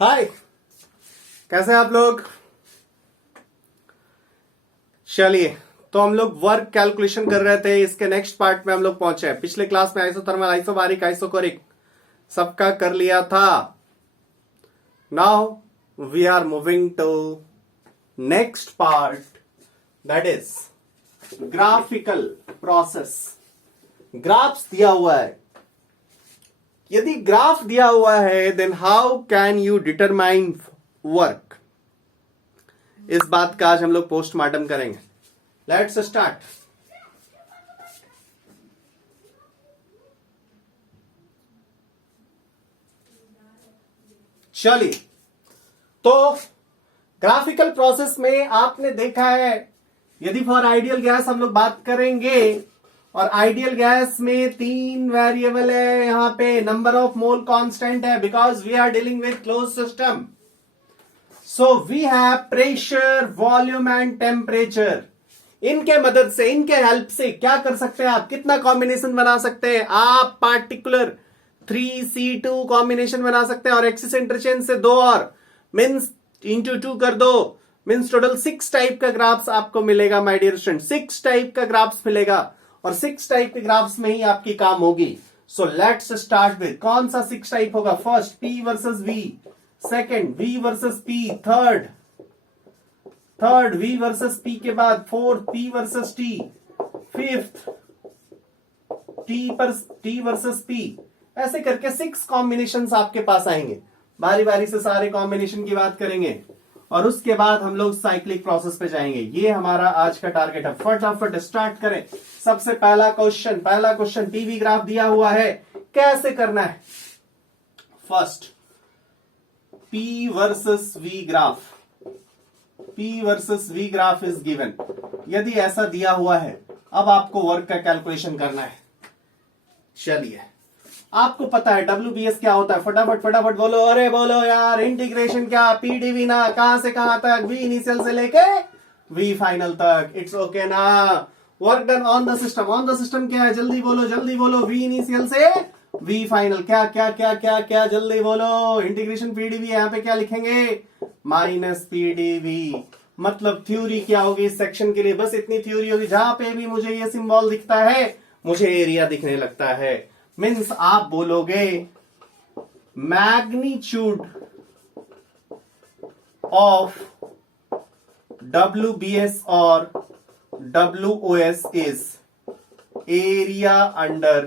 हाय, कैसे हैं आप लोग। चलिए, तो हम लोग वर्क कैलकुलेशन कर रहे थे। इसके नेक्स्ट पार्ट में हम लोग पहुंचे हैं। पिछले क्लास में आइसोथर्मल, आइसोबारिक, आइसोकोरिक सबका कर लिया था। Now we are moving to next part, that is graphical process. Graphs दिया हुआ है। यदि ग्राफ दिया हुआ है then how can you determine work. इस बात का आज हम लोग पोस्टमार्टम करेंगे। Let's start. चलिए, तो ग्राफिकल प्रोसेस में आपने देखा है, यदि फॉर आइडियल गैस हम लोग बात करेंगे और आइडियल गैस में 3 वेरिएबल है। यहां पे नंबर ऑफ मोल कांस्टेंट है because we are dealing with close system. So we have pressure, volume and temperature. इनके मदद से, इनके हेल्प से क्या कर सकते हैं आप, कितना कॉम्बिनेशन बना सकते हैं आप। पार्टिकुलर 3C2 कॉम्बिनेशन बना सकते हैं और एक्सिस इंटरचेंज से 2 और मीन्स इंटू 2 कर दो, मीन्स टोटल 6 टाइप का ग्राफ्स आपको मिलेगा माय डियर स्टूडेंट। 6 टाइप का ग्राफ्स मिलेगा और 6 टाइप के ग्राफ्स में ही आपकी काम होगी। सो लेट्स स्टार्ट विद कौन सा 6 टाइप होगा। First P versus V, second V versus P, third V versus P के बाद fourth P versus T, fifth T versus P। ऐसे करके 6 कॉम्बिनेशंस आपके पास आएंगे। बारी बारी से सारे कॉम्बिनेशन की बात करेंगे और उसके बाद हम लोग साइक्लिक प्रोसेस पे जाएंगे। ये हमारा आज का टारगेट है। फटाफट स्टार्ट करें। सबसे पहला क्वेश्चन पीवी ग्राफ दिया हुआ है, कैसे करना है। First P versus V graph, P versus V graph is given. यदि ऐसा दिया हुआ है, अब आपको वर्क का कैलकुलेशन करना है। चलिए, आपको पता है WBS क्या होता है, फटाफट बोलो। अरे बोलो यार, इंटीग्रेशन क्या, PdV ना, कहां से कहां तक, V इनिशियल से लेके V फाइनल तक। इट्स ओके ना। Work done on the system. On the system क्या है, जल्दी बोलो। V इनिशियल से V फाइनल क्या क्या क्या क्या क्या, जल्दी बोलो। इंटीग्रेशन PdV, यहां पे क्या लिखेंगे, माइनस PdV। मतलब थ्योरी क्या होगी इस सेक्शन के लिए, बस इतनी थ्योरी होगी। जहां पे भी मुझे ये सिंबल दिखता है, मुझे एरिया दिखने लगता है। मीन्स आप बोलोगे मैग्नीट्यूड ऑफ WBS और WOS is area under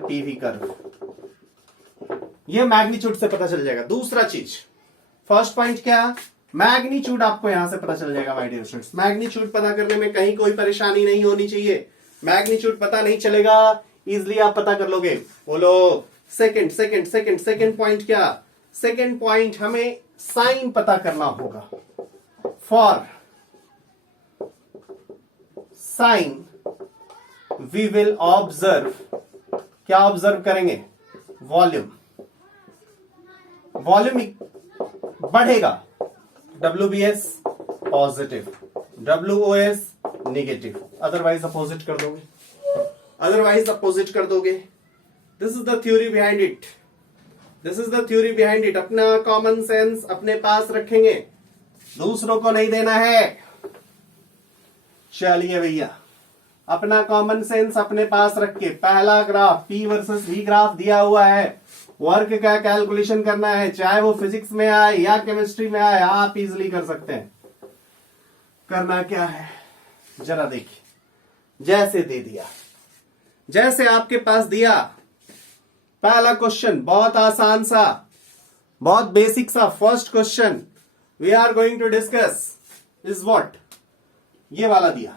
PV curve. ये मैग्नीट्यूड से पता चल जाएगा। दूसरा चीज, फर्स्ट पॉइंट क्या, मैग्नीट्यूड आपको यहां से पता चल जाएगा माय डियर स्टूडेंट्स। मैग्नीट्यूड पता करने में कहीं कोई परेशानी नहीं होनी चाहिए। मैग्नीट्यूड पता नहीं चलेगा, इजिली आप पता कर लोगे। बोलो सेकंड पॉइंट क्या, सेकंड पॉइंट हमें साइन पता करना होगा। For sign we will observe, क्या ऑब्जर्व करेंगे, वॉल्यूम बढ़ेगा, WBS positive, WOS negative, otherwise opposite कर दोगे। This is the theory behind it. अपना कॉमन सेंस अपने पास रखेंगे, दूसरों को नहीं देना है। चलिए भैया, अपना कॉमन सेंस अपने पास रख के पहला graph P versus V graph दिया हुआ है। वर्क का कैलकुलेशन करना है, चाहे वो फिजिक्स में आए या केमिस्ट्री में आए, आप इजिली कर सकते हैं। करना क्या है जरा देखिए। जैसे दे दिया, जैसे आपके पास दिया, पहला क्वेश्चन बहुत आसान सा, बहुत बेसिक सा। First question we are going to discuss is what, ये वाला दिया।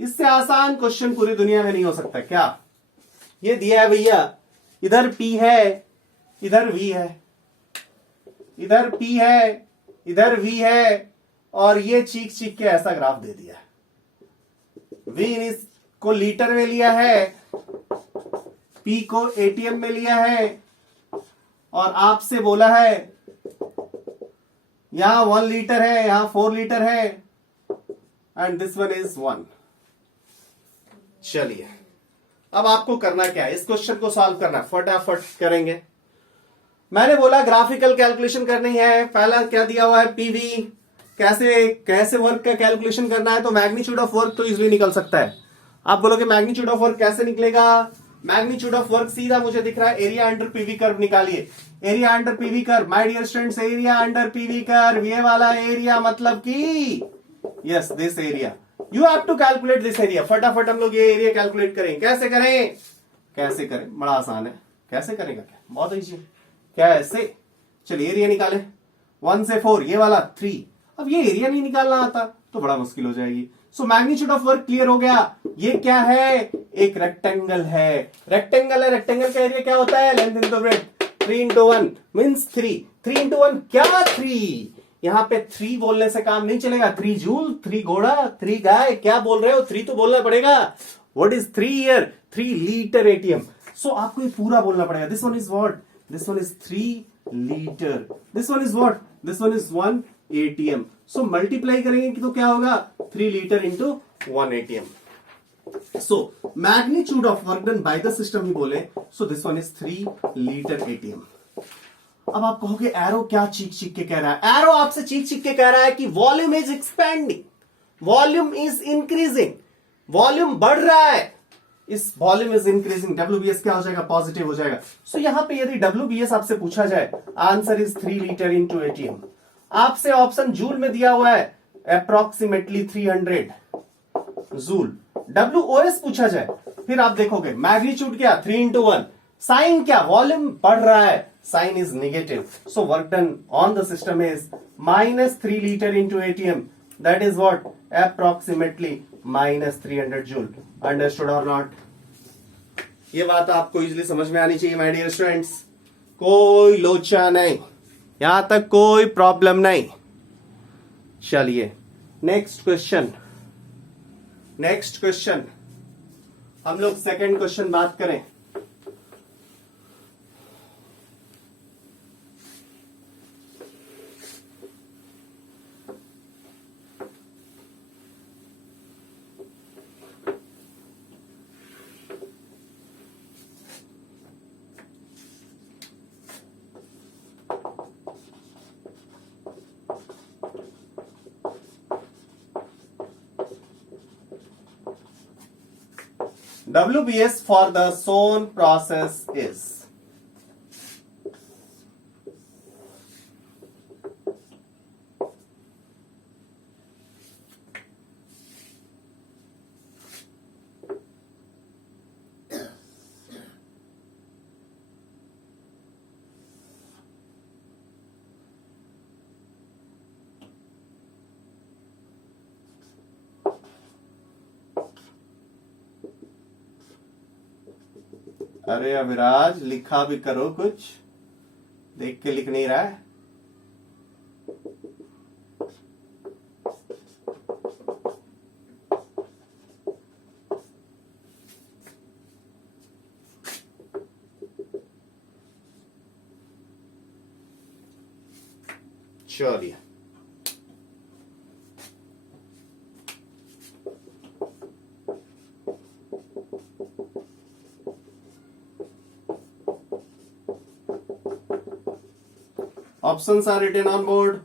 इससे आसान क्वेश्चन पूरी दुनिया में नहीं हो सकता। क्या ये दिया है भैया, इधर P है, इधर V है, इधर P है, इधर V है, और ये चीख के ऐसा ग्राफ दे दिया। V को लीटर में लिया है, P को ATM में लिया है, और आपसे बोला है यहां 1 लीटर है, यहां 4 लीटर है, एंड दिस वन इज 1। चलिए, अब आपको करना क्या है, इस क्वेश्चन को सॉल्व करना है। फटाफट करेंगे। मैंने बोला ग्राफिकल कैलकुलेशन करनी है, पहला क्या दिया हुआ है, पीवी। कैसे कैसे वर्क का कैलकुलेशन करना है, तो मैग्नीट्यूड ऑफ वर्क तो इजीली निकल सकता है। आप बोलोगे मैग्नीट्यूड ऑफ वर्क कैसे निकलेगा, मैग्नीट्यूड ऑफ वर्क सीधा मुझे दिख रहा है, एरिया अंडर पीवी कर्व निकालिए। Area under PV curve, my dear students, area under PV curve, ये वाला एरिया मतलब कि yes this area, you have to calculate this area. फटाफट हम लोग ये एरिया कैलकुलेट करें। कैसे करें, कैसे करें, बड़ा आसान है। कैसे करेगा, क्या बहुत इजी, कैसे, चलिए एरिया निकाले। 1 से 4, ये वाला 3। अब ये एरिया नहीं निकालना आता तो बड़ा मुश्किल हो जाएगी। सो मैग्नीट्यूड ऑफ वर्क क्लियर हो गया। ये क्या है, एक रेक्टेंगल है, रेक्टेंगल है, रेक्टेंगल का एरिया क्या होता है, length into breadth, 3 into 1 means 3, 3 into 1 क्या 3। यहां पे 3 बोलने से काम नहीं चलेगा, 3 जूल, 3 घोड़ा, 3 गाय, क्या बोल रहे हो, 3 तो बोलना पड़ेगा। What is 3 year, 3 litre ATM. So आपको ये पूरा बोलना पड़ेगा। This one is what, this one is 3 litre, this one is what, this one is 1 ATM. So multiply करेंगे कि तो क्या होगा, 3 litre into 1 ATM. So magnitude of work done by the system ही बोले, so this one is 3 litre ATM. अब आप कहोगे एरो क्या चीख चीख के कह रहा है, एरो आपसे चीख चीख के कह रहा है कि volume is expanding, volume is increasing, volume बढ़ रहा है, इस वॉल्यूम इज इंक्रीजिंग, WBS क्या हो जाएगा, पॉजिटिव हो जाएगा। सो यहां पे यदि WBS आपसे पूछा जाए, answer is 3 litre into ATM. आपसे ऑप्शन जूल में दिया हुआ है, अप्रोक्सीमेटली 300 जूल। WOS पूछा जाए, फिर आप देखोगे मैग्नीट्यूड क्या, 3 इंटू 1, साइन क्या, वॉल्यूम बढ़ रहा है, sign is negative. So work done on the system is -3 litre into atm, that is what, approximately -300 joule. Understood और नॉट। ये बात आपको इजीली समझ में आनी चाहिए माय डियर स्टूडेंट्स, कोई लोचा नहीं, यहां तक कोई प्रॉब्लम नहीं। चलिए नेक्स्ट क्वेश्चन, नेक्स्ट क्वेश्चन हम लोग सेकंड क्वेश्चन बात करें। WBS for the shown process is, अरे अविराज लिखा भी करो, कुछ देख के लिख नहीं रहा है। चलिए options are written on board.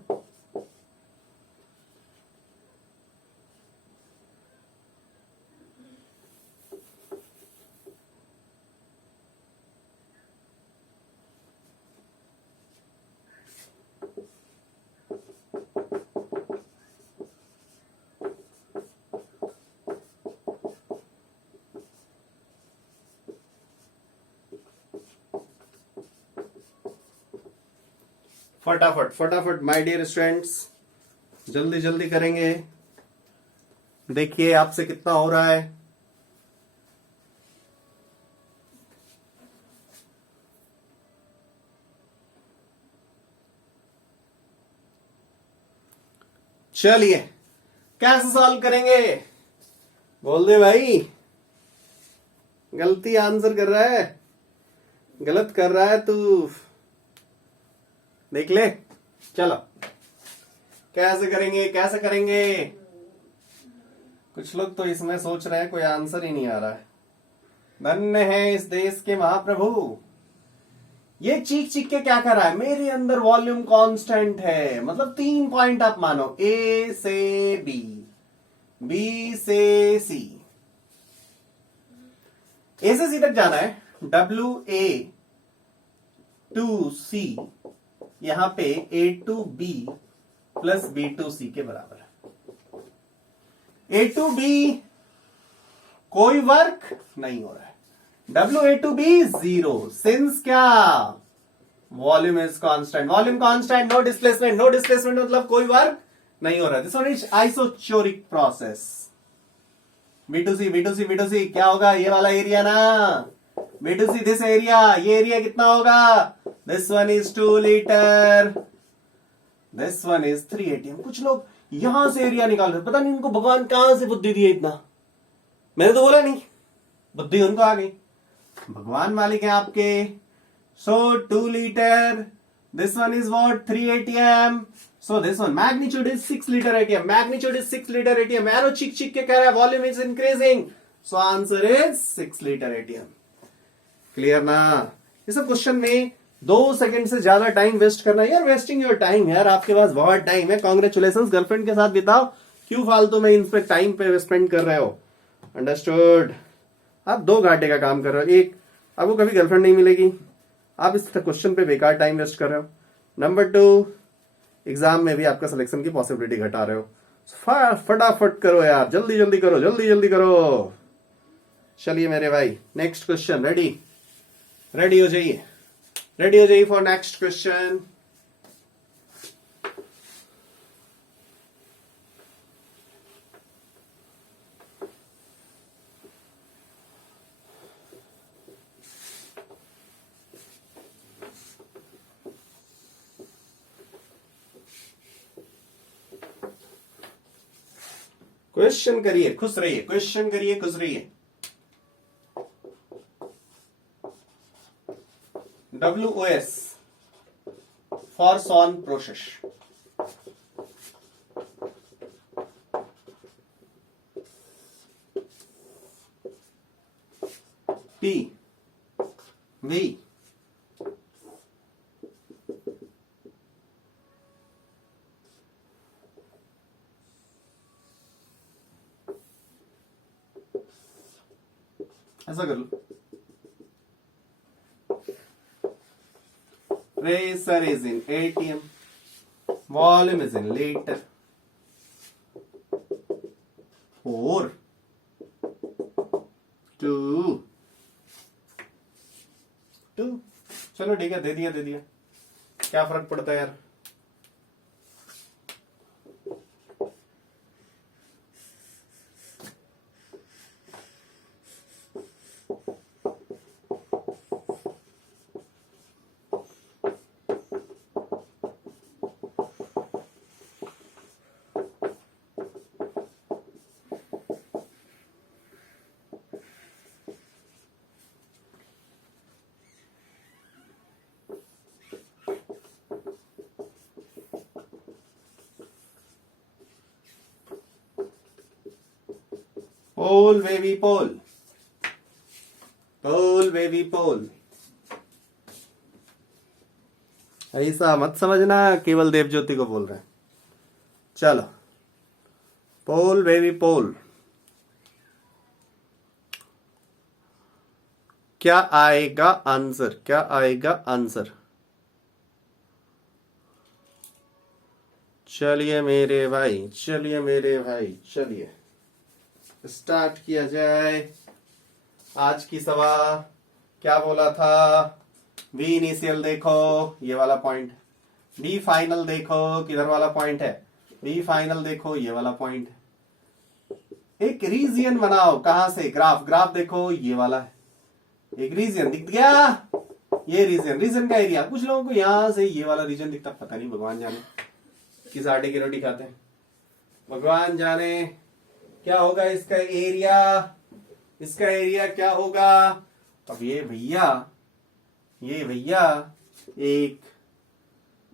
फटाफट फटाफट माय डियर स्टूडेंट्स, जल्दी जल्दी करेंगे। देखिए आपसे कितना हो रहा है। चलिए कैसे सॉल्व करेंगे, बोल दे भाई। गलती आंसर कर रहा है, गलत कर रहा है तू, देख ले। चलो कैसे करेंगे, कैसे करेंगे। कुछ लोग तो इसमें सोच रहे हैं कोई आंसर ही नहीं आ रहा है। धन्य है इस देश के महाप्रभु, ये चीख चीख के क्या कर रहा है, मेरे अंदर वॉल्यूम कांस्टेंट है, मतलब 3 पॉइंट आप मानो, ए से बी, बी से सी, ए से सी तक जाना है, डब्ल्यू ए टू सी, यहां पे A to B plus B to C के बराबर है। ए टू बी कोई वर्क नहीं हो रहा है, W A to B 0, since क्या, volume is constant, volume constant, no displacement, no displacement मतलब कोई वर्क नहीं हो रहा है। This one is isochoric process. B to C, B to C, B to C क्या होगा, ये वाला एरिया ना, B to C this area, ये एरिया कितना होगा, this one is 2 litre, this one is 3 ATM। कुछ लोग यहां से एरिया निकाल रहे, पता नहीं इनको भगवान कहां से बुद्धि दी है इतना, मैंने तो बोला नहीं, बुद्धि उनको आ गई, भगवान मालिक है आपके। सो 2 litre, this one is what, 3 ATM, so this one magnitude is 6 liter ATM, magnitude is 6 liter ATM, arrow चिक चिक के कह रहा है volume is increasing, so answer is 6 liter ATM। Clear ना, ये सब क्वेश्चन में 2 सेकंड से ज्यादा टाइम वेस्ट करना, यार वेस्टिंग योर टाइम, यार आपके पास बहुत टाइम है, कांग्रेचुलेशंस, गर्लफ्रेंड के साथ बिताओ, क्यों फालतू में इन पे टाइम पे स्पेंड कर रहे हो, अंडरस्टूड। आप 2 घंटे का काम कर रहे हो, एक आपको कभी गर्लफ्रेंड नहीं मिलेगी, आप इस क्वेश्चन पे बेकार टाइम वेस्ट कर रहे हो, नंबर 2 एग्जाम में भी आपका सिलेक्शन की पॉसिबिलिटी घटा रहे हो। फटाफट करो यार, जल्दी जल्दी करो, जल्दी जल्दी करो। चलिए मेरे भाई, नेक्स्ट क्वेश्चन, रेडी, रेडी हो जाइए, रेडी हो जाइए फॉर नेक्स्ट क्वेश्चन। क्वेश्चन करिए, खुश रहिए, क्वेश्चन करिए, खुश रहिए। WOS फॉर सॉन प्रोसेस, P V ऐसा कर लो, pressure is in ATM, volume is in litre, 4 2 2, चलो ठीक है, दे दिया दे दिया, क्या फर्क पड़ता है यार। पोल बेबी पोल, पोल बेबी पोल, ऐसा मत समझना केवल देव ज्योति को बोल रहे हैं। चलो, पोल बेबी पोल, क्या आएगा आंसर, क्या आएगा आंसर। चलिए मेरे भाई, चलिए मेरे भाई, चलिए स्टार्ट किया जाए। आज की सवाल क्या बोला था, बी इनिशियल देखो ये वाला पॉइंट, बी फाइनल देखो किधर वाला पॉइंट है, बी फाइनल देखो ये वाला पॉइंट, एक रीजन बनाओ, कहां से, ग्राफ, ग्राफ देखो ये वाला है, एक रीजन दिख गया, ये रीजन, रीजन का एरिया, कुछ लोगों को यहां से ये वाला रीजन दिखता, पता नहीं भगवान जाने किस आटे की रोटी खाते हैं, भगवान जाने क्या होगा इसका एरिया, इसका एरिया क्या होगा। अब ये भैया एक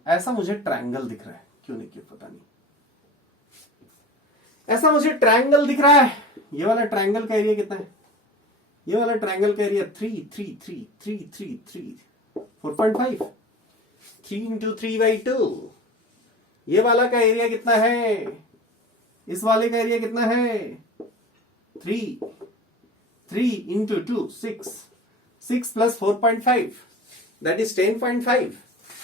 ऐसा मुझे ट्रायंगल दिख रहा है, क्यों नहीं क्यों पता नहीं, ऐसा मुझे ट्रायंगल दिख रहा है, ये वाला ट्रायंगल का एरिया कितना है, ये वाला ट्रायंगल का एरिया 3 3 3 3 3 3 4.5, 3 into 3/2। ये वाला का एरिया कितना है, इस वाले का एरिया कितना है, 3 into 2, 6 plus 4.5 दैट इज 10.5।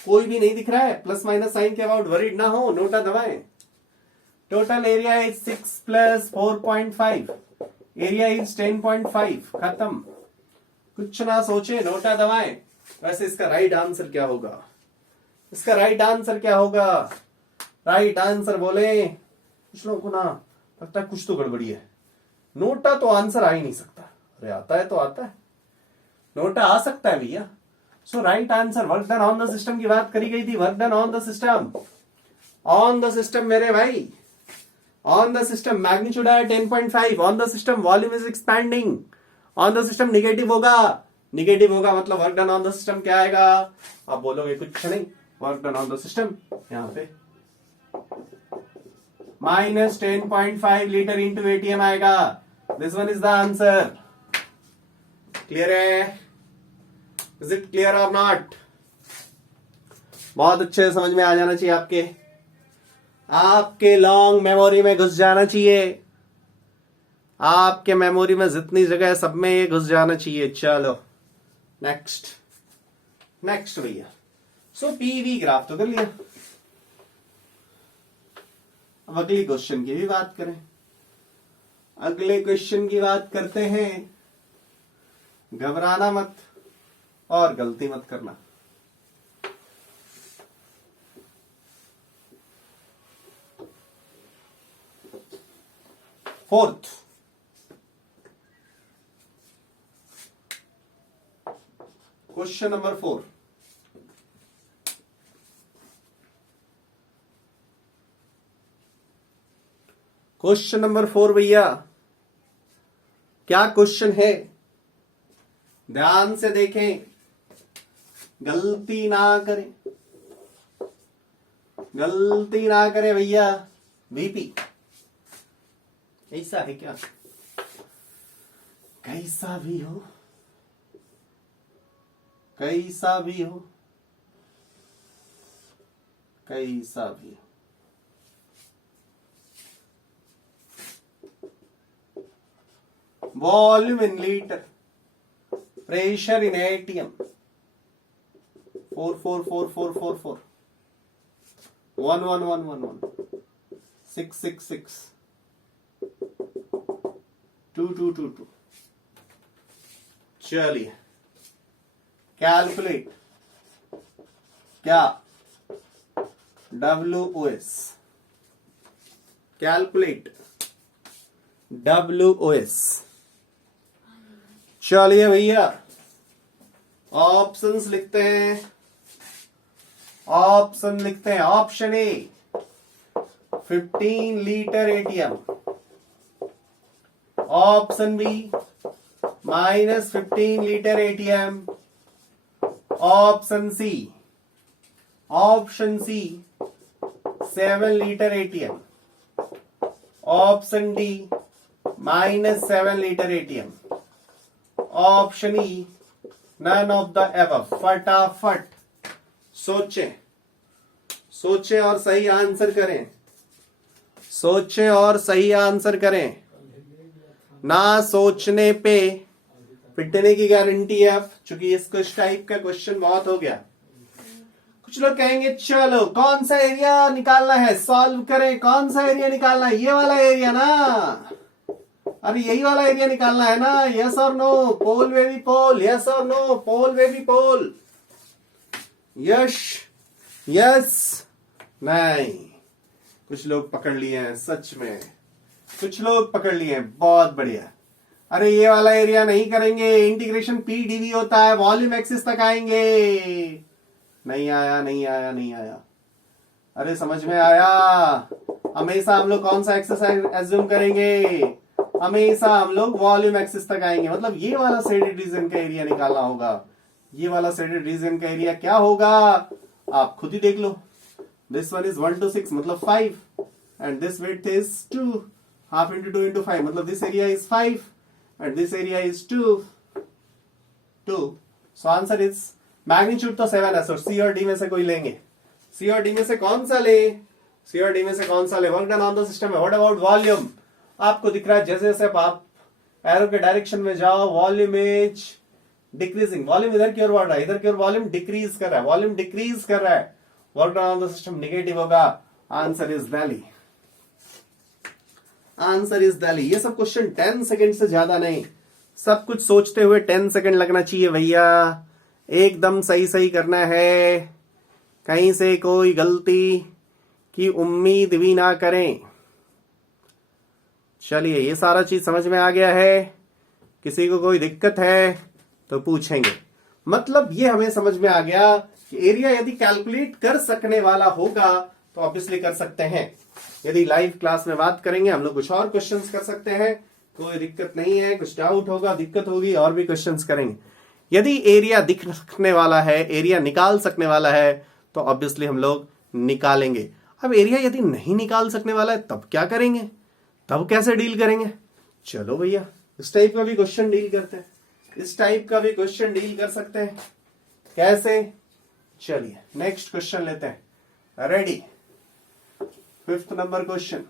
कोई भी नहीं दिख रहा है, प्लस माइनस साइन के अबाउट वरीड ना हो, नोटा दबाएं। Total area is 6 plus 4.5, area is 10.5। खत्म, कुछ ना सोचे, नोटा दबाएं। वैसे इसका राइट आंसर क्या होगा, इसका राइट आंसर क्या होगा, राइट आंसर बोले, कुछ लोगों को ना लगता है कुछ तो गड़बड़ी है, नोटा तो आंसर आ ही नहीं सकता। अरे आता है तो आता है, नोटा आ सकता है भैया। So right answer, work done on the system की बात करी गई थी, work done on the system, on the system मेरे भाई, ऑन द सिस्टम मैग्नीट्यूड है 10.5, on the system volume is expanding, on the system negative होगा, निगेटिव होगा मतलब work done on the system क्या आएगा, आप बोलोगे कुछ नहीं, work done on the system यहां पे -10.5 लीटर इंटू एटीएम आएगा। This one is the answer. Clear है, इज इट क्लियर और नॉट? बहुत अच्छे समझ में आ जाना चाहिए, आपके लॉन्ग मेमोरी में घुस जाना चाहिए, आपके मेमोरी में जितनी जगह है सब में ये घुस जाना चाहिए। चलो नेक्स्ट, नेक्स्ट भैया। सो पीवी ग्राफ तो कर लिया, अब अगले क्वेश्चन की भी बात करें। अगले क्वेश्चन की बात करते हैं, घबराना मत और गलती मत करना। Fourth, question number 4। Question number 4 भैया, क्या क्वेश्चन है, ध्यान से देखें, गलती ना करें, गलती ना करें भैया। वीपी ऐसा है क्या, कैसा भी हो, कैसा भी हो, कैसा भी हो, volume in litre, pressure in ATM, 4444444, 11111, 666, 2222। चलिए कैलकुलेट, क्या WOS, कैलकुलेट WOS। चलिए भैया ऑप्शंस लिखते हैं, ऑप्शन लिखते हैं। Option A 15 litre atm, option B -15 litre atm, option C 7 litre atm, option D -7 litre atm, option E none of the above. फटाफट सोचें, सोचें और सही आंसर करें, सोचें और सही आंसर करें, ना सोचने पे पिटने की गारंटी है। चूंकि इसको इस टाइप का क्वेश्चन बहुत हो गया, कुछ लोग कहेंगे चलो कौन सा एरिया निकालना है, सॉल्व करें, कौन सा एरिया निकालना है, ये वाला एरिया ना, अरे यही वाला एरिया निकालना है ना, यस और नो, पोल बेबी पोल, यस और नो, पोल बेबी पोल, यस यस नहीं। कुछ लोग पकड़ लिए हैं, सच में कुछ लोग पकड़ लिए हैं, बहुत बढ़िया। अरे ये वाला एरिया नहीं करेंगे, इंटीग्रेशन पीडीवी होता है, वॉल्यूम एक्सिस तक आएंगे। नहीं आया, नहीं आया, नहीं आया। अरे समझ में आया, हमेशा हम लोग कौन सा एक्सरसाइज एज्यूम करेंगे, हमेशा हम लोग वॉल्यूम एक्सिस तक आएंगे। मतलब ये वाला शेडेड रीजन का एरिया निकालना होगा, ये वाला शेडेड रीजन का एरिया क्या होगा आप खुद ही देख लो। दिस वन इज 1 to 6 मतलब 5 and this width is 2, half into 2 into 5 मतलब this area is 5 and this area is 2. So answer is magnitude तो 7 है, सो सी और डी में से कोई लेंगे। सी और डी में से कौन सा ले? सी और डी में से कौन सा ले? Work done on the system है। What about volume? आपको दिख रहा है जैसे जैसे आप एरो के डायरेक्शन में जाओ वॉल्यूम इज डिक्रीजिंग। वॉल्यूम इधर की ओर बढ़ रहा है, इधर की ओर वॉल्यूम डिक्रीज कर रहा है, वॉल्यूम डिक्रीज कर रहा है। Work done on the system negative होगा। Answer is Delhi. Answer is Delhi. ये सब क्वेश्चन 10 सेकंड से ज्यादा नहीं, सब कुछ सोचते हुए 10 सेकंड लगना चाहिए भैया। एकदम सही सही करना है, कहीं से कोई गलती की उम्मीद भी ना करें। चलिए, ये सारा चीज समझ में आ गया है। किसी को कोई दिक्कत है तो पूछेंगे। मतलब ये हमें समझ में आ गया कि एरिया यदि कैलकुलेट कर सकने वाला होगा तो ऑब्वियसली कर सकते हैं। यदि लाइव क्लास में बात करेंगे हम लोग कुछ और क्वेश्चंस कर सकते हैं, कोई दिक्कत नहीं है। कुछ डाउट होगा, दिक्कत होगी, और भी क्वेश्चंस करेंगे। यदि एरिया दिख सकने वाला है, एरिया निकाल सकने वाला है, तो ऑब्वियसली हम लोग निकालेंगे। अब एरिया यदि नहीं निकाल सकने वाला है तब क्या करेंगे? तब कैसे डील करेंगे? चलो भैया, इस टाइप का भी क्वेश्चन डील करते हैं, इस टाइप का भी क्वेश्चन डील कर सकते हैं। कैसे? चलिए नेक्स्ट क्वेश्चन लेते हैं। रेडी? 5th number question.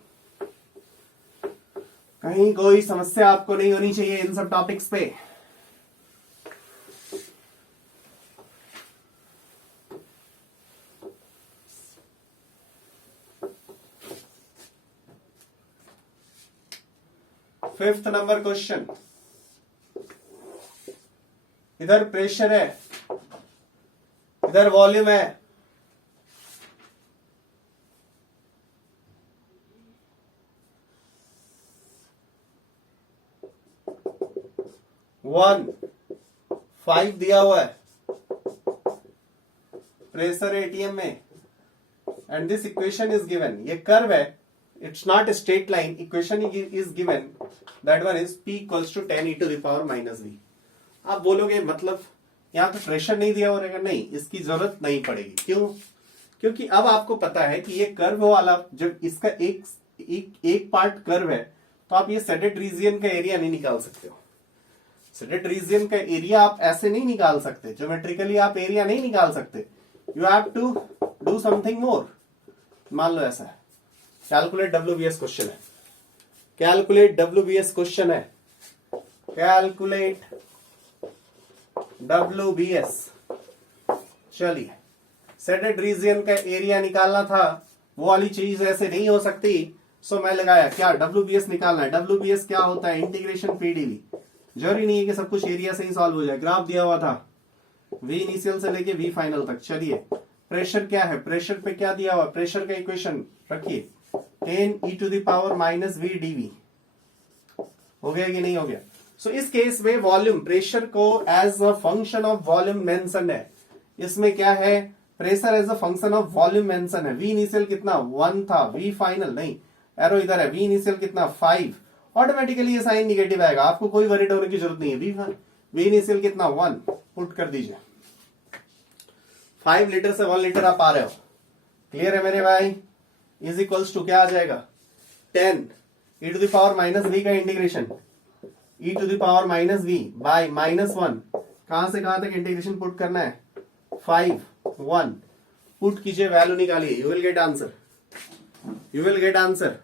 कहीं कोई समस्या आपको नहीं होनी चाहिए इन सब टॉपिक्स पे। Fifth number question. इधर प्रेशर है, इधर वॉल्यूम है। वन 5 दिया हुआ है प्रेशर एटीएम में, and this equation is given. ये कर्व है, it's not a straight line. Equation is given, that one is P equals to 10 e to the power -v। आप बोलोगे मतलब यहां तो प्रेशर नहीं दिया हो रहेगा। नहीं, इसकी जरूरत नहीं पड़ेगी। क्यों? क्योंकि अब आपको पता है कि ये कर्व वाला, जब इसका एक पार्ट कर्व है, तो आप ये सेडेड रीजियन का एरिया नहीं निकाल सकते हो। सेडेड रीजियन का एरिया आप ऐसे नहीं निकाल सकते, ज्योमेट्रिकली आप एरिया नहीं निकाल सकते। You have to do something more. मान लो ऐसा है, कैलकुलेट WBS क्वेश्चन है, कैलकुलेट WBS क्वेश्चन है, कैलकुलेट WBS। चलिए, सेडेड रीजियन का एरिया निकालना था, वो वाली चीज ऐसे नहीं हो सकती। सो मैं लगाया क्या, WBS निकालना है। WBS क्या होता है? Integration PdV। जरूरी नहीं है कि सब कुछ एरिया से ही सॉल्व हो जाए। ग्राफ दिया हुआ था V इनिशियल से लेके V फाइनल तक। चलिए, प्रेशर क्या है? प्रेशर पे क्या दिया हुआ? प्रेशर का इक्वेशन रखिए, 10 e to the power -v dV। हो गया कि नहीं हो गया? सो इस केस में वॉल्यूम, प्रेशर को as a function of volume mention है। इसमें क्या है? Pressure as a function of volume mention है। V इनिशियल कितना? 1 था, V फाइनल नहीं, एरो इधर है। V इनिशियल कितना? 5। ऑटोमेटिकली ये साइन निगेटिव आएगा, आपको कोई वरीड होने की जरूरत नहीं है। V इनिशियल कितना? 1 पुट कर दीजिए। 5 लीटर से 1 लीटर आप आ रहे हो। क्लियर है मेरे भाई? इज इक्वल्स टू क्या आ जाएगा? 10 e to the power -v का integration, e to the power -v by -1। कहां से कहां तक इंटीग्रेशन पुट करना है? 5 1 पुट कीजिए, वैल्यू निकालिए, you will get answer, you will get answer.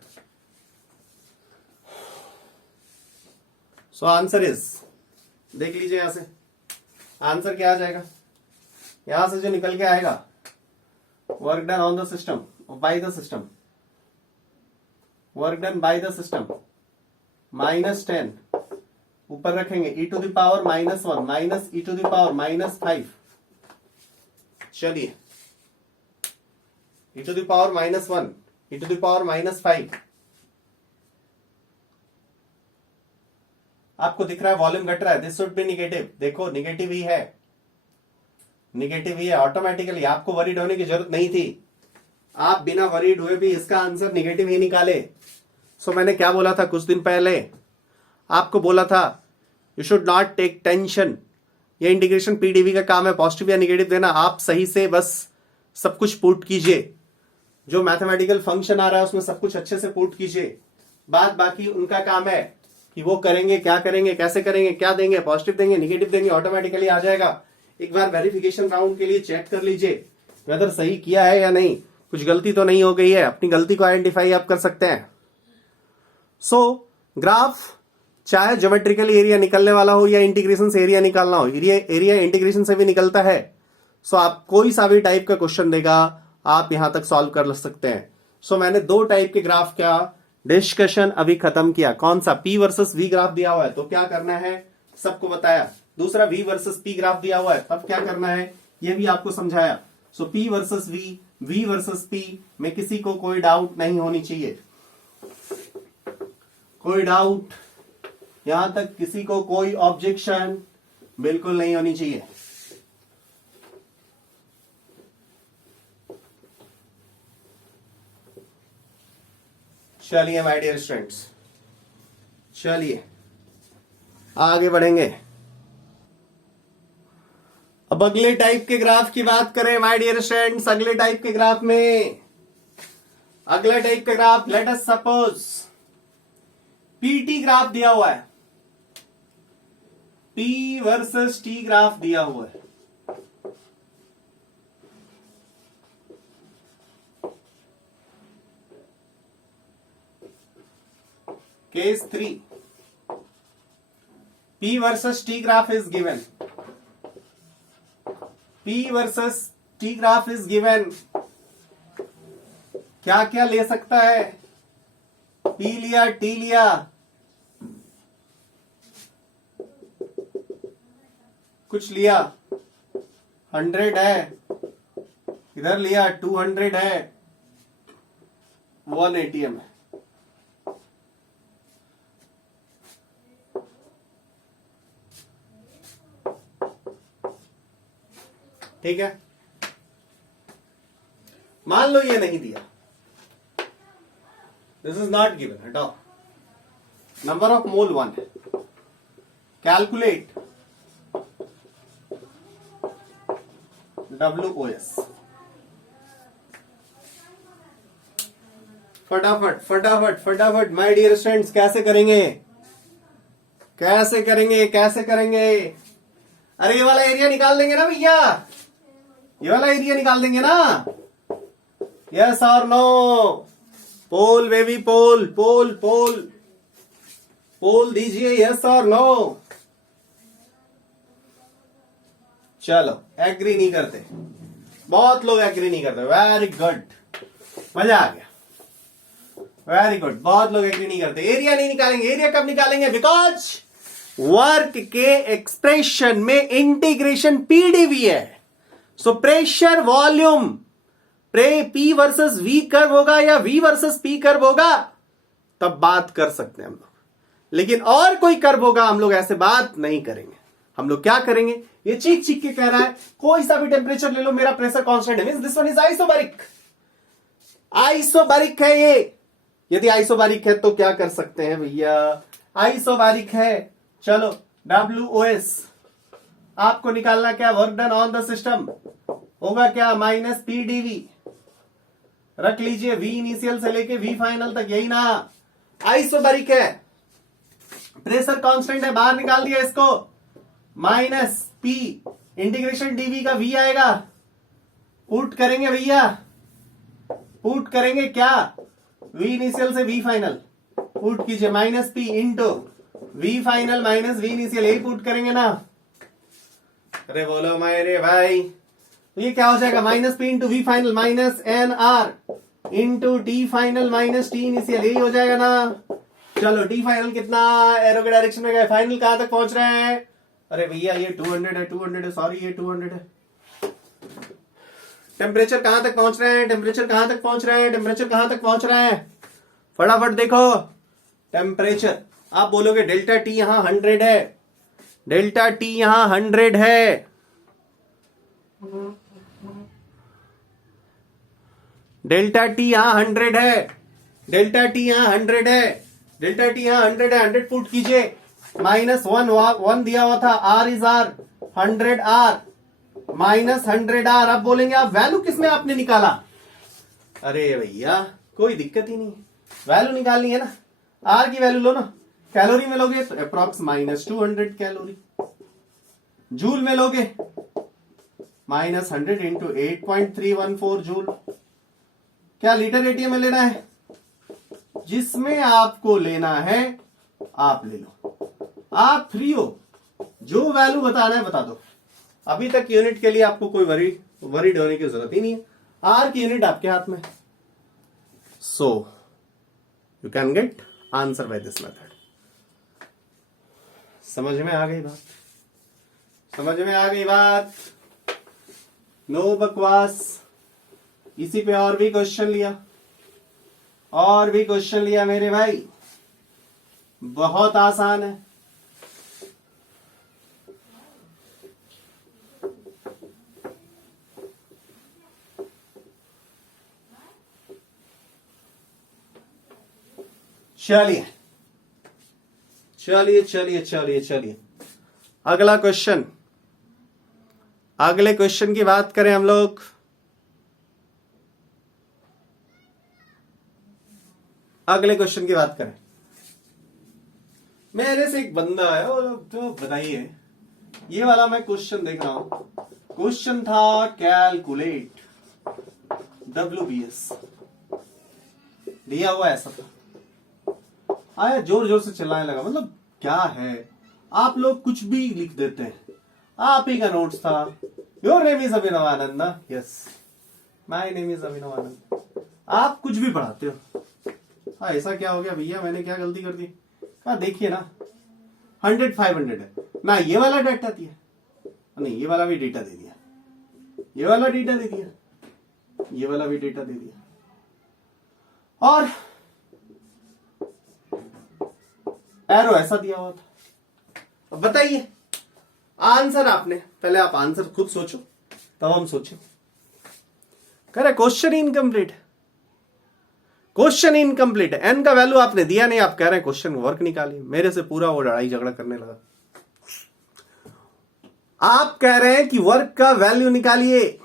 So answer is, देख लीजिए यहां से आंसर क्या आ जाएगा। यहां से जो निकल के आएगा, work done on the system by the system, work done by the system -10, ऊपर रखेंगे e to the power -1 minus e to the power -5। चलिए, e to the power -1 e to the power -5। आपको दिख रहा है वॉल्यूम घट रहा है, दिस शुड बी निगेटिव। देखो निगेटिव ही है, निगेटिव ही है। ऑटोमेटिकली आपको वरीड होने की जरूरत नहीं थी, आप बिना वरीड हुए भी इसका आंसर निगेटिव ही निकाले। सो मैंने क्या बोला था कुछ दिन पहले? आपको बोला था you should not take tension, ये इंटीग्रेशन PdV का काम है पॉजिटिव या निगेटिव देना। आप सही से बस सब कुछ पुट कीजिए, जो मैथमेटिकल फंक्शन आ रहा है उसमें सब कुछ अच्छे से पुट कीजिए। बात बाकी उनका काम है कि वो करेंगे, क्या करेंगे, कैसे करेंगे, क्या देंगे, पॉजिटिव देंगे, निगेटिव देंगे, ऑटोमेटिकली आ जाएगा। एक बार वेरिफिकेशन राउंड के लिए चेक कर लीजिए वेदर सही किया है या नहीं, कुछ गलती तो नहीं हो गई है। अपनी गलती को आइडेंटिफाई आप कर सकते हैं। सो ग्राफ चाहे ज्योमेट्रिकल एरिया निकलने वाला हो या इंटीग्रेशन से एरिया निकालना हो, एरिया इंटीग्रेशन से भी निकलता है। सो आप कोई सा भी टाइप का क्वेश्चन देगा आप यहां तक सॉल्व कर सकते हैं। सो मैंने दो टाइप के ग्राफ का डिस्कशन अभी खत्म किया। कौन सा? P वर्सेस V ग्राफ दिया हुआ है तो क्या करना है सबको बताया। दूसरा V वर्सेस P ग्राफ दिया हुआ है तब क्या करना है ये भी आपको समझाया। सो P versus V versus P में किसी को कोई डाउट नहीं होनी चाहिए, कोई डाउट, यहां तक किसी को कोई ऑब्जेक्शन बिल्कुल नहीं होनी चाहिए। चलिए माय डियर स्टूडेंट्स, चलिए आगे बढ़ेंगे। अब अगले टाइप के ग्राफ की बात करें माय डियर स्टूडेंट्स। अगले टाइप के ग्राफ में, अगला टाइप का graph, let us suppose PT graph दिया हुआ है, P वर्सेस T ग्राफ दिया हुआ है। Case 3, P versus T graph is given, P versus T graph is given. क्या क्या ले सकता है? P लिया, T लिया, कुछ लिया, 100 है, इधर लिया 200 है, 1 ATM है। ठीक है, मान लो ये नहीं दिया, this is not given at all. Number of मोल 1 है। Calculate WOS। फटाफट फटाफट फटाफट माय डियर स्टूडेंट्स, कैसे करेंगे, कैसे करेंगे, कैसे करेंगे? अरे ये वाला एरिया निकाल देंगे ना भैया, ये वाला एरिया निकाल देंगे ना। यस और नो? पोल बेबी, पोल पोल पोल पोल दीजिए, यस और नो? चलो, एग्री नहीं करते, बहुत लोग एग्री नहीं करते। वेरी गुड, मजा आ गया, वेरी गुड। बहुत लोग एग्री नहीं करते, एरिया नहीं निकालेंगे। एरिया कब निकालेंगे? बिकॉज वर्क के एक्सप्रेशन में इंटीग्रेशन पीडीवी है। So pressure volume, P versus V curve होगा या V वर्सेस P कर्व होगा तब बात कर सकते हैं हम लोग, लेकिन और कोई कर्व होगा हम लोग ऐसे बात नहीं करेंगे। हम लोग क्या करेंगे, ये चीख चीख के कह रहा है कोई सा भी टेम्परेचर ले लो मेरा प्रेशर कांस्टेंट है, means this one is isobaric. Isobaric है ये। यदि आइसोबैरिक है तो क्या कर सकते हैं भैया, आइसोबैरिक है। चलो WOS आपको निकालना, क्या work done on the system होगा क्या, माइनस PdV। रख लीजिए V इनिशियल से लेके V फाइनल तक, यही ना। आइसोबैरिक है, प्रेशर कांस्टेंट है, बाहर निकाल दिया इसको, माइनस P इंटीग्रेशन dV का V आएगा। पुट करेंगे भैया, पुट करेंगे क्या, V इनिशियल से V फाइनल, पुट कीजिए minus P into V final minus V initial, यही पुट करेंगे ना। अरे बोलो मेरे भाई, तो ये क्या हो जाएगा, minus P into V final minus NR into T final minus T initial, यही हो जाएगा ना। चलो T फाइनल कितना, एरो के डायरेक्शन में गए, फाइनल कहां तक पहुंच रहे हैं? अरे भैया ये 200 है, 200 है, सॉरी ये 200 है। टेम्परेचर कहां तक पहुंच रहे हैं, टेम्परेचर कहां तक पहुंच रहे हैं, टेम्परेचर कहां तक पहुंच रहे हैं? फटाफट देखो टेम्परेचर। आप बोलोगे डेल्टा T यहां 100 है, डेल्टा T यहां 100 है, डेल्टा T यहां 100 है, डेल्टा T यहां 100 है, डेल्टा T यहां 100 है। 100 पुट कीजिए, माइनस 1 दिया हुआ था, R is R, 100R minus 100R। अब बोलेंगे आप वैल्यू किसमें आपने निकाला? अरे भैया कोई दिक्कत ही नहीं है, वैल्यू निकालनी है ना, R की वैल्यू लो ना। कैलोरी में लोगे तो अप्रॉक्स माइनस 200 कैलोरी, जूल में लोगे माइनस 100 इंटू 8.314 जूल। क्या लीटर एटीएम में लेना है? जिसमें आपको लेना है आप ले लो, आप फ्री हो, जो वैल्यू बताना है बता दो। अभी तक यूनिट के लिए आपको कोई वरीड होने की जरूरत ही नहीं है। आर की यूनिट आपके हाथ में, so you can get answer by this method. समझ में आ गई बात? समझ में आ गई बात? नो बकवास। इसी पे और भी क्वेश्चन लिया, और भी क्वेश्चन लिया मेरे भाई, बहुत आसान है। चलिए चलिए चलिए चलिए चलिए, अगला क्वेश्चन। अगले क्वेश्चन की बात करें हम लोग। अगले क्वेश्चन की बात करें, मेरे से एक बंदा है और तो बताइए, ये वाला मैं क्वेश्चन देख रहा हूं। क्वेश्चन था कैलकुलेट WBS, दिया हुआ ऐसा था। आया जोर जोर से चिल्लाने लगा, मतलब क्या है, आप लोग कुछ भी लिख देते हैं। आप ही का नोट्स था, your name is Abhinav Anand. Yes, my name is Abhinav Anand. आप कुछ भी पढ़ाते हो। हाँ, ऐसा क्या हो गया भैया, मैंने क्या गलती कर दी? कहा देखिए ना 100 500 है ना, ये वाला डाटा दिया नहीं, ये वाला भी डेटा दे दिया, ये वाला डेटा दे दिया, ये वाला भी डेटा दे दिया, और एरो ऐसा दिया हुआ था। अब बताइए आंसर। आपने पहले आप आंसर खुद सोचो, तब हम सोचें। कह रहे क्वेश्चन इनकम्प्लीट, क्वेश्चन इनकम्प्लीट है। एन का वैल्यू आपने दिया नहीं, आप कह रहे हैं क्वेश्चन वर्क निकालिए। मेरे से पूरा वो लड़ाई झगड़ा करने लगा। आप कह रहे हैं कि वर्क का वैल्यू निकालिए,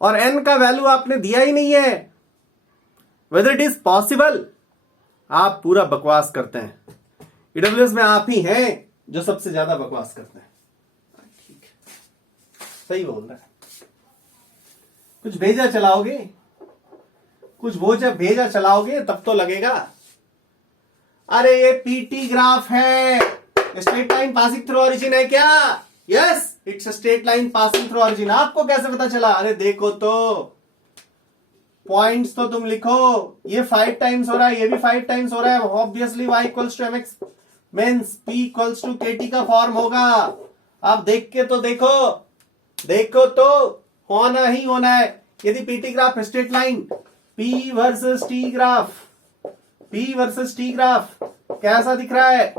और एन का वैल्यू आपने दिया ही नहीं है। Whether it is possible. आप पूरा बकवास करते हैं। ईडब्ल्यूएस में आप ही हैं जो सबसे ज्यादा बकवास करते हैं। ठीक है, सही बोल रहा है। कुछ भेजा चलाओगे, कुछ वो जब भेजा चलाओगे तब तो लगेगा। अरे ये पीटी ग्राफ है, straight line passing through origin है क्या? Yes, it's straight line passing through origin. आपको कैसे पता चला? अरे देखो तो, पॉइंट्स तो तुम लिखो। ये 5 टाइम्स हो रहा है, ये भी 5 टाइम्स हो रहा है। Obviously y equals to mx means p equals to kt का फॉर्म होगा। आप देख के तो देखो, देखो तो होना ही होना है। यदि PT graph straight line, p versus t graph, p versus t graph कैसा दिख रहा है?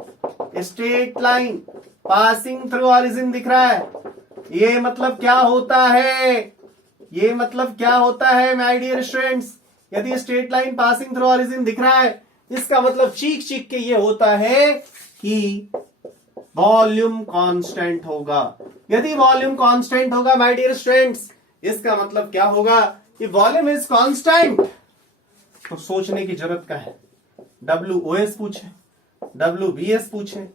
Straight line passing through origin दिख रहा है। ये मतलब क्या होता है? ये मतलब क्या होता है माय डियर स्टूडेंट्स? यदि straight line passing through origin दिख रहा है, इसका मतलब चीख चीख के ये होता है कि वॉल्यूम कांस्टेंट होगा। यदि वॉल्यूम कांस्टेंट होगा माय डियर स्टूडेंट्स, इसका मतलब क्या होगा? कि वॉल्यूम इज कांस्टेंट। तो सोचने की जरूरत क्या है? WOS पूछे, WBS पूछे,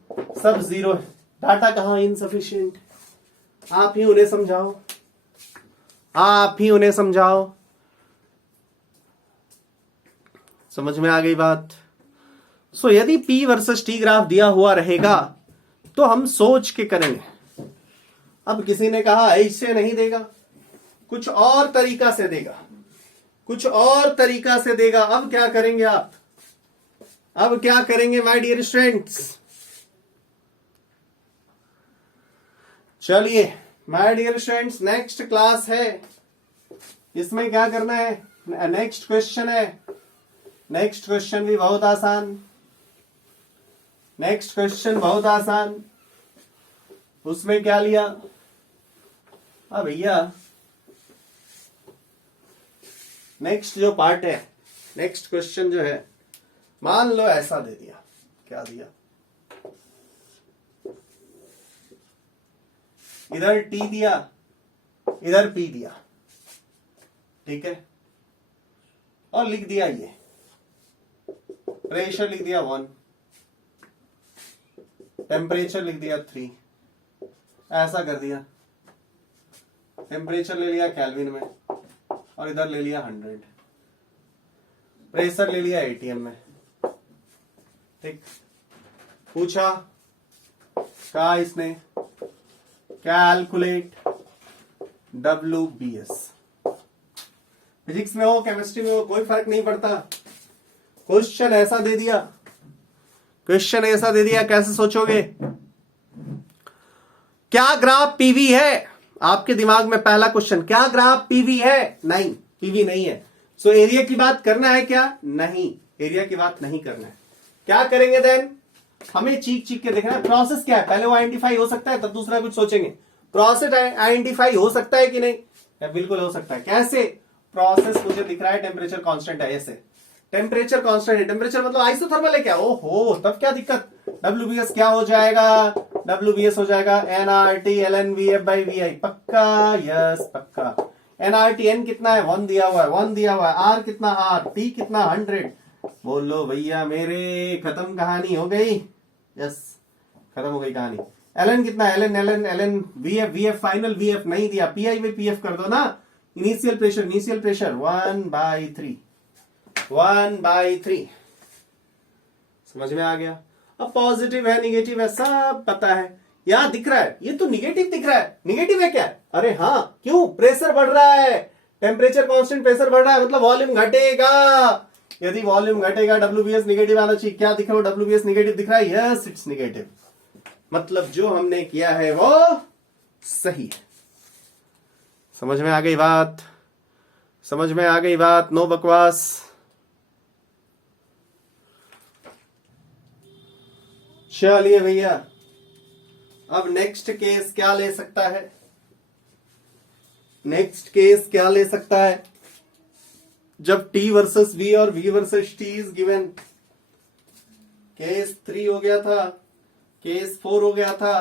सब जीरो है। डाटा कहां इनसफिशिएंट? आप ही उन्हें समझाओ, आप ही उन्हें समझाओ। समझ में आ गई बात? सो यदि P वर्सेस T ग्राफ दिया हुआ रहेगा तो हम सोच के करेंगे। अब किसी ने कहा ऐसे नहीं देगा, कुछ और तरीका से देगा, कुछ और तरीका से देगा। अब क्या करेंगे आप? अब क्या करेंगे माय डियर स्टूडेंट्स? चलिए my dear students, next class है, इसमें क्या करना है? नेक्स्ट क्वेश्चन है। नेक्स्ट क्वेश्चन भी बहुत आसान, नेक्स्ट क्वेश्चन बहुत आसान। उसमें क्या लिया? अब भैया नेक्स्ट जो पार्ट है, नेक्स्ट क्वेश्चन जो है, मान लो ऐसा दे दिया। क्या दिया? इधर T दिया, इधर P दिया, ठीक है, और लिख दिया ये प्रेशर लिख दिया 1, टेम्परेचर लिख दिया 3, ऐसा कर दिया। टेम्परेचर ले लिया केल्विन में और इधर ले लिया 100, प्रेशर ले लिया एटीएम में। ठीक, पूछा क्या इसने, कैलकुलेट WBS। फिजिक्स में हो केमिस्ट्री में हो कोई फर्क नहीं पड़ता, क्वेश्चन ऐसा दे दिया, क्वेश्चन ऐसा दे दिया, कैसे सोचोगे? क्या ग्राफ पीवी है? आपके दिमाग में पहला क्वेश्चन, क्या ग्राफ पीवी है? नहीं, पीवी नहीं है। सो एरिया की बात करना है क्या? नहीं, एरिया की बात नहीं करना है। क्या करेंगे देन? हमें चीख चीख के देखना है प्रोसेस क्या है, पहले वो आइडेंटिफाई हो सकता है तब दूसरा कुछ सोचेंगे। प्रोसेस आइडेंटिफाई हो सकता है कि नहीं? या बिल्कुल हो सकता है। कैसे? प्रोसेस मुझे दिख रहा है टेम्परेचर कांस्टेंट है, ऐसे टेम्परेचर कांस्टेंट है, टेम्परेचर मतलब आइसोथर्मल है क्या? ओहो, तब क्या दिक्कत? WBS क्या हो जाएगा? WBS हो जाएगा nRT ln VF/VI। पक्का? यस पक्का। nRT n कितना है? 1 दिया हुआ है, 1 दिया हुआ है। R कितना? R T कितना? 100। बोलो भैया मेरे, खत्म कहानी हो गई। यस, खत्म हो गई कहानी। ln कितना? ln VF फाइनल VF नहीं दिया, PI/PF कर दो ना। Initial pressure 1/3, 1/3। समझ में आ गया? अब पॉजिटिव है निगेटिव है सब पता है। यहां दिख रहा है, ये तो निगेटिव दिख रहा है। निगेटिव है क्या? अरे हाँ, क्यों? प्रेशर बढ़ रहा है, टेम्परेचर कांस्टेंट, प्रेशर बढ़ रहा है, मतलब वॉल्यूम घटेगा। यदि वॉल्यूम घटेगा WBS निगेटिव आना चाहिए। क्या दिख रहा है? WBS निगेटिव दिख रहा है। यस, इट्स निगेटिव, मतलब जो हमने किया है वो सही है। समझ में आ गई बात? समझ में आ गई बात? नो बकवास। चलिए भैया, अब नेक्स्ट केस क्या ले सकता है? नेक्स्ट केस क्या ले सकता है? जब T वर्सेस V और V versus T is given. Case 3 हो गया था, केस 4 हो गया था,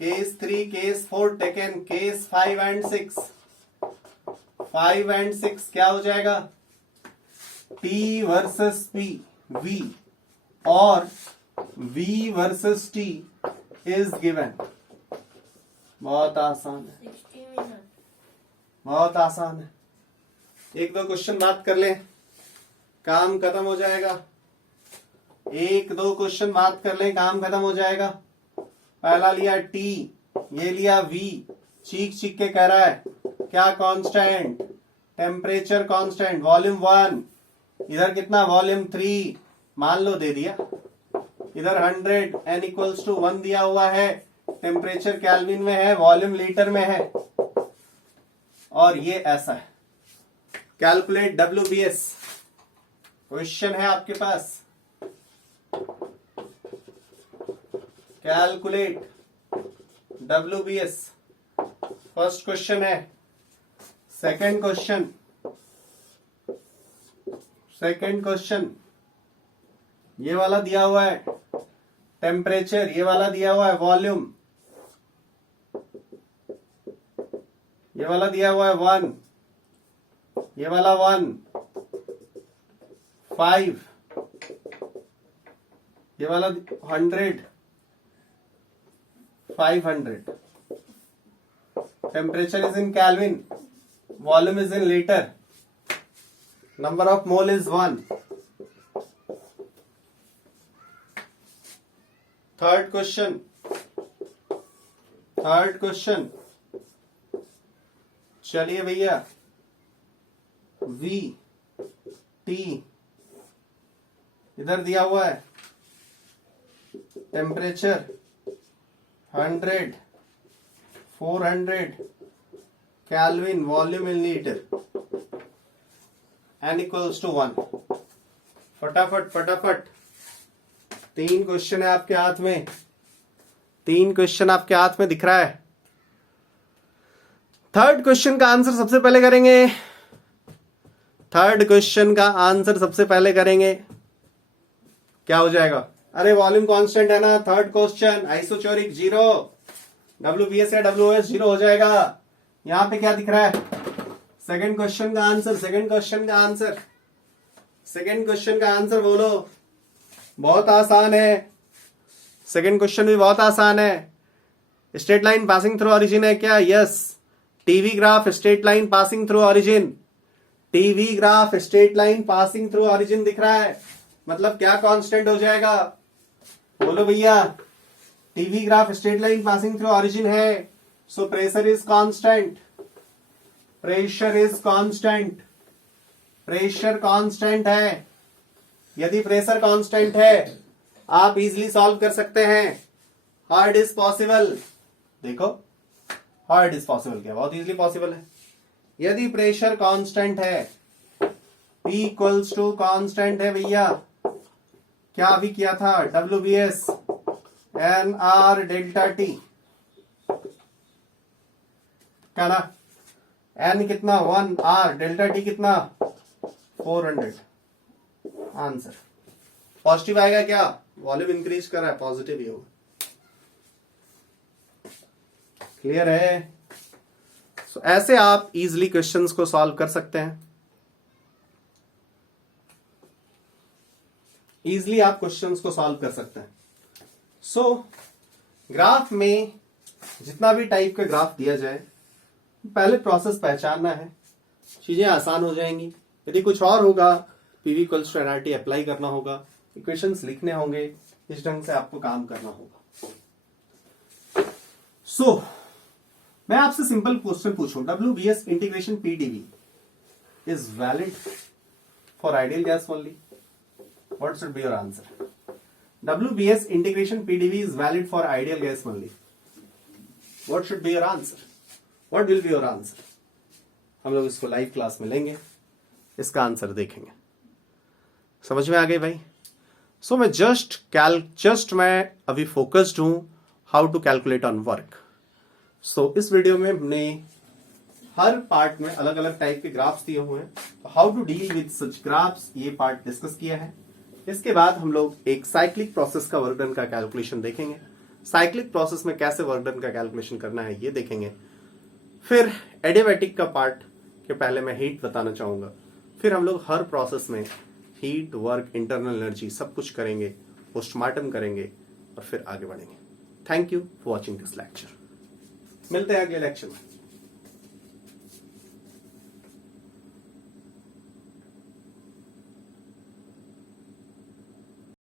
case 3, case 4 taken, case 5 and 6। 5 and 6 क्या हो जाएगा? T वर्सेस P, V और V versus T is given. बहुत आसान है, बहुत आसान है। एक दो क्वेश्चन बात कर ले, काम खत्म हो जाएगा। एक दो क्वेश्चन बात कर ले, काम खत्म हो जाएगा। पहला लिया T, ये लिया V। चीख चीख के कह रहा है क्या? Constant, temperature constant, volume 1। इधर कितना? वॉल्यूम 3 मान लो, दे दिया। इधर 100, n = 1 दिया हुआ है, टेम्परेचर केल्विन में है, वॉल्यूम लीटर में है, और ये ऐसा है। Calculate WBS। क्वेश्चन है आपके पास, कैलकुलेट WBS। फर्स्ट क्वेश्चन है। सेकंड क्वेश्चन ये वाला दिया हुआ है, टेम्परेचर, ये वाला दिया हुआ है, वॉल्यूम, ये वाला दिया हुआ है 1, ये वाला 1, 5, ये वाला 100, 500। Temperature is in kelvin, volume is in litre, number of mole is 1। Third question, चलिए भैया, V T इधर दिया हुआ है, temperature 100, 400 kelvin, volume in litre, n = 1। फटाफट 3 क्वेश्चन है आपके हाथ में, 3 क्वेश्चन आपके हाथ में दिख रहा है। थर्ड क्वेश्चन का आंसर सबसे पहले करेंगे, क्या हो जाएगा? अरे वॉल्यूम कांस्टेंट है ना। थर्ड क्वेश्चन आइसोचोरिक 0, WBS या WOS 0 हो जाएगा। यहां पे क्या दिख रहा है? सेकंड क्वेश्चन का आंसर बोलो। बहुत आसान है, सेकंड क्वेश्चन भी बहुत आसान है। Straight line passing through origin है क्या? Yes. TV graph straight line passing through origin, TV graph straight line passing through origin दिख रहा है, मतलब क्या कांस्टेंट हो जाएगा, बोलो भैया। TV graph straight line passing through origin है, so pressure is constant, pressure is constant, pressure constant है। यदि प्रेशर कांस्टेंट है आप इजीली सॉल्व कर सकते हैं। हार्ड इज पॉसिबल, देखो हार्ड इज पॉसिबल क्या, बहुत इजीली पॉसिबल है। यदि प्रेशर कांस्टेंट है, P इक्वल्स टू कांस्टेंट है भैया, क्या अभी किया था, WBS NR डेल्टा T, क्या ना, N कितना 1, R डेल्टा T कितना 400। आंसर पॉजिटिव आएगा क्या, वॉल्यूम इंक्रीज कर रहा है, पॉजिटिव ही होगा। क्लियर है। So, ऐसे आप इजिली क्वेश्चंस को सॉल्व कर सकते हैं, इजिली आप क्वेश्चंस को सॉल्व कर सकते हैं। सो ग्राफ में जितना भी टाइप का ग्राफ दिया जाए, पहले प्रोसेस पहचानना है, चीजें आसान हो जाएंगी। यदि कुछ और होगा, PV equals to NRT apply करना होगा, इक्वेशंस लिखने होंगे, इस ढंग से आपको काम करना होगा। सो मैं आपसे सिंपल क्वेश्चन पूछूं, WBS integration PdV is valid for ideal gas only, what should be your answer. WBS integration PdV is valid for ideal gas only, what should be your answer, what will be your answer. हम लोग इसको live class में लेंगे, इसका answer देखेंगे। समझ में आ गई भाई। सो मैं जस्ट मैं अभी फोकस्ड हूं how to calculate on work. So इस वीडियो में हमने हर पार्ट में अलग अलग टाइप के ग्राफ्स दिए हुए हैं, how to deal with such graphs, ये पार्ट डिस्कस किया है। इसके बाद हम लोग एक साइक्लिक प्रोसेस का वर्क डन का कैलकुलेशन देखेंगे, साइक्लिक प्रोसेस में कैसे वर्क डन का कैलकुलेशन करना है ये देखेंगे। फिर एडियाबैटिक का पार्ट के पहले मैं हीट बताना चाहूंगा, फिर हम लोग हर प्रोसेस में हीट, वर्क, इंटरनल एनर्जी सब कुछ करेंगे, पोस्टमार्टम करेंगे और फिर आगे बढ़ेंगे। Thank you for watching this lecture. मिलते हैं अगले लेक्चर में।